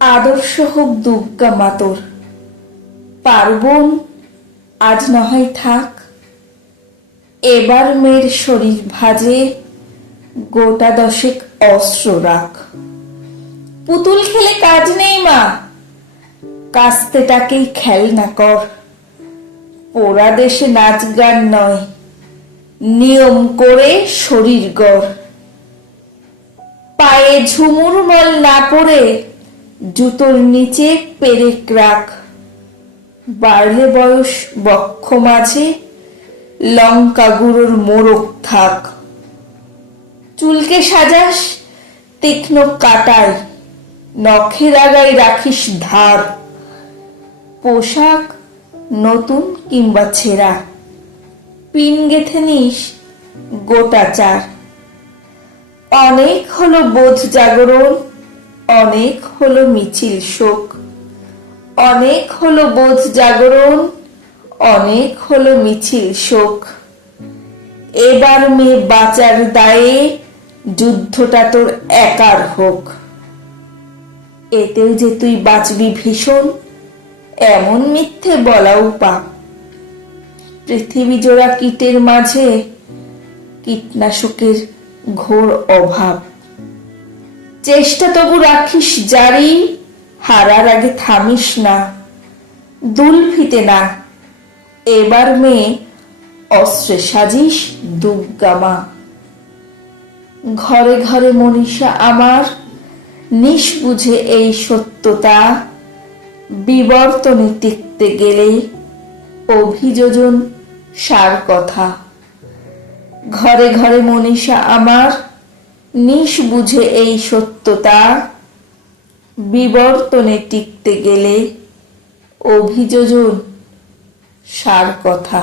আদর্শ হোক দুর্গা মাতর। পার্বণ আজ না হয় থাক এবার মেয়ের শরীর ভাজে গোটা দশেক অস্ত্র রাখ। পুতুল খেলে কাজ নেই মা কাস্তেটাকেই খেলনা কর। পোড়া দেশে নাচ গান নয়, নিয়ম করে শরীর গড়। পায়ে ঝুমুর মল না পড়ে জুতোর নিচে পেরেক রাখ বাড়লে বয়স বক্ষ মাঝে, লঙ্কা গুঁড়োর মোড়ক থাক। চুলকে সাজাস তীক্ষ্ণ কাটায়, নখে আগায় রাখিস ধার। পোশাক নতুন কিংবা ছেঁড়া, পিন গেথে নিস গোটা চার। অনেক হলো বোধ জাগরণ অনেক হলো মিছিল শোক, অনেক হলো বোধ জাগরণ, অনেক হলো মিছিল শোক। এবার মেয়ে বাঁচার দায়ে যুদ্ধটা তোর একার হোক। এতেও যে তুই বাঁচবি ভীষণ, এমন মিথ্যে বলাও পাপ। পৃথিবী জোড়া কীটের মাঝে কীটনাশকের ঘোর অভাব। চেষ্টা তবু রাখিস, জারি। হারার আগে থামিস না, দুল ফিতে না। এবার মেয়ে, অস্ত্রে সাজিস দুর্গামা ঘরে ঘরে মনীষা আমার নিষ্বুঝে এই সত্যতা। বিবর্তনে টিকতে গেলে অভিযোজন সার কথা। ঘরে ঘরে মনীষা আমার নিশ বুঝে এই সত্যতা বিবর্তনে টিকতে গেলে অভিযোজন সার কথা।